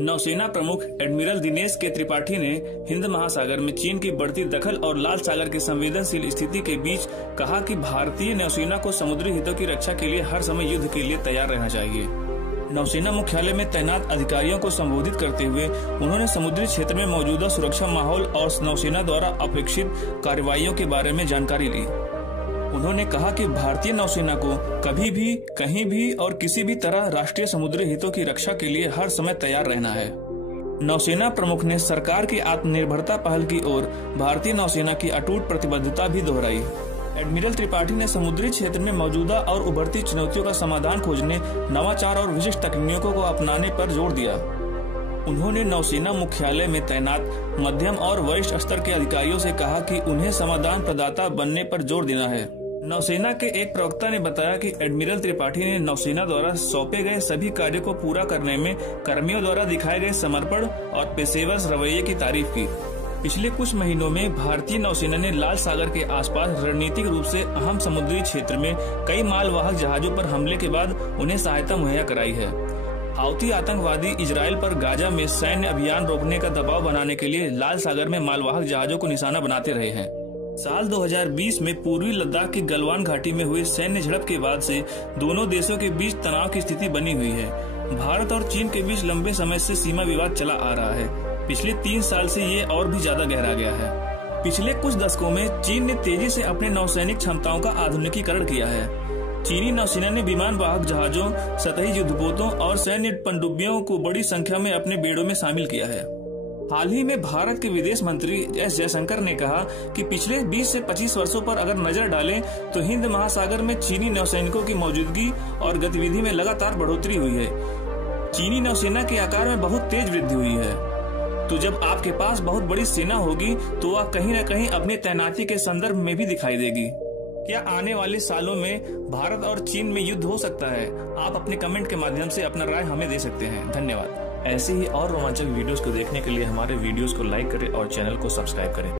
नौसेना प्रमुख एडमिरल दिनेश के त्रिपाठी ने हिंद महासागर में चीन की बढ़ती दखल और लाल सागर की संवेदनशील स्थिति के बीच कहा कि भारतीय नौसेना को समुद्री हितों की रक्षा के लिए हर समय युद्ध के लिए तैयार रहना चाहिए। नौसेना मुख्यालय में तैनात अधिकारियों को संबोधित करते हुए उन्होंने समुद्री क्षेत्र में मौजूदा सुरक्षा माहौल और नौसेना द्वारा अपेक्षित कार्रवाइयों के बारे में जानकारी ली। उन्होंने कहा कि भारतीय नौसेना को कभी भी, कहीं भी और किसी भी तरह राष्ट्रीय समुद्री हितों की रक्षा के लिए हर समय तैयार रहना है। नौसेना प्रमुख ने सरकार की आत्मनिर्भरता पहल की ओर भारतीय नौसेना की अटूट प्रतिबद्धता भी दोहराई। एडमिरल त्रिपाठी ने समुद्री क्षेत्र में मौजूदा और उभरती चुनौतियों का समाधान खोजने, नवाचार और विशिष्ट तकनीकों को अपनाने पर जोर दिया। उन्होंने नौसेना मुख्यालय में तैनात मध्यम और वरिष्ठ स्तर के अधिकारियों से कहा कि उन्हें समाधान प्रदाता बनने पर जोर देना है। नौसेना के एक प्रवक्ता ने बताया कि एडमिरल त्रिपाठी ने नौसेना द्वारा सौंपे गए सभी कार्यों को पूरा करने में कर्मियों द्वारा दिखाए गए समर्पण और पेशेवर रवैये की तारीफ की। पिछले कुछ महीनों में भारतीय नौसेना ने लाल सागर के आसपास रणनीतिक रूप से अहम समुद्री क्षेत्र में कई मालवाहक जहाजों पर हमले के बाद उन्हें सहायता मुहैया कराई है। हाउती आतंकवादी इजरायल पर गाजा में सैन्य अभियान रोकने का दबाव बनाने के लिए लाल सागर में मालवाहक जहाजों को निशाना बनाते रहे हैं। साल 2020 में पूर्वी लद्दाख की गलवान घाटी में हुई सैन्य झड़प के बाद से दोनों देशों के बीच तनाव की स्थिति बनी हुई है। भारत और चीन के बीच लंबे समय से सीमा विवाद चला आ रहा है। पिछले 3 साल से ये और भी ज्यादा गहरा गया है। पिछले कुछ दशकों में चीन ने तेजी से अपने नौसैनिक क्षमताओं का आधुनिकीकरण किया है। चीनी नौसेना ने विमान वाहक जहाजों, सतही युद्धपोतों और सैन्य पनडुब्बियों को बड़ी संख्या में अपने बेड़ों में शामिल किया है। हाल ही में भारत के विदेश मंत्री एस जयशंकर ने कहा कि पिछले 20 से 25 वर्षों पर अगर नजर डालें तो हिंद महासागर में चीनी नौसैनिकों की मौजूदगी और गतिविधि में लगातार बढ़ोतरी हुई है। चीनी नौसेना के आकार में बहुत तेज वृद्धि हुई है। तो जब आपके पास बहुत बड़ी सेना होगी तो वह कहीं न कहीं अपनी तैनाती के संदर्भ में भी दिखाई देगी। क्या आने वाले सालों में भारत और चीन में युद्ध हो सकता है? आप अपने कमेंट के माध्यम से अपना राय हमें दे सकते हैं। धन्यवाद। ऐसे ही और रोमांचक वीडियोस को देखने के लिए हमारे वीडियोस को लाइक करें और चैनल को सब्सक्राइब करें।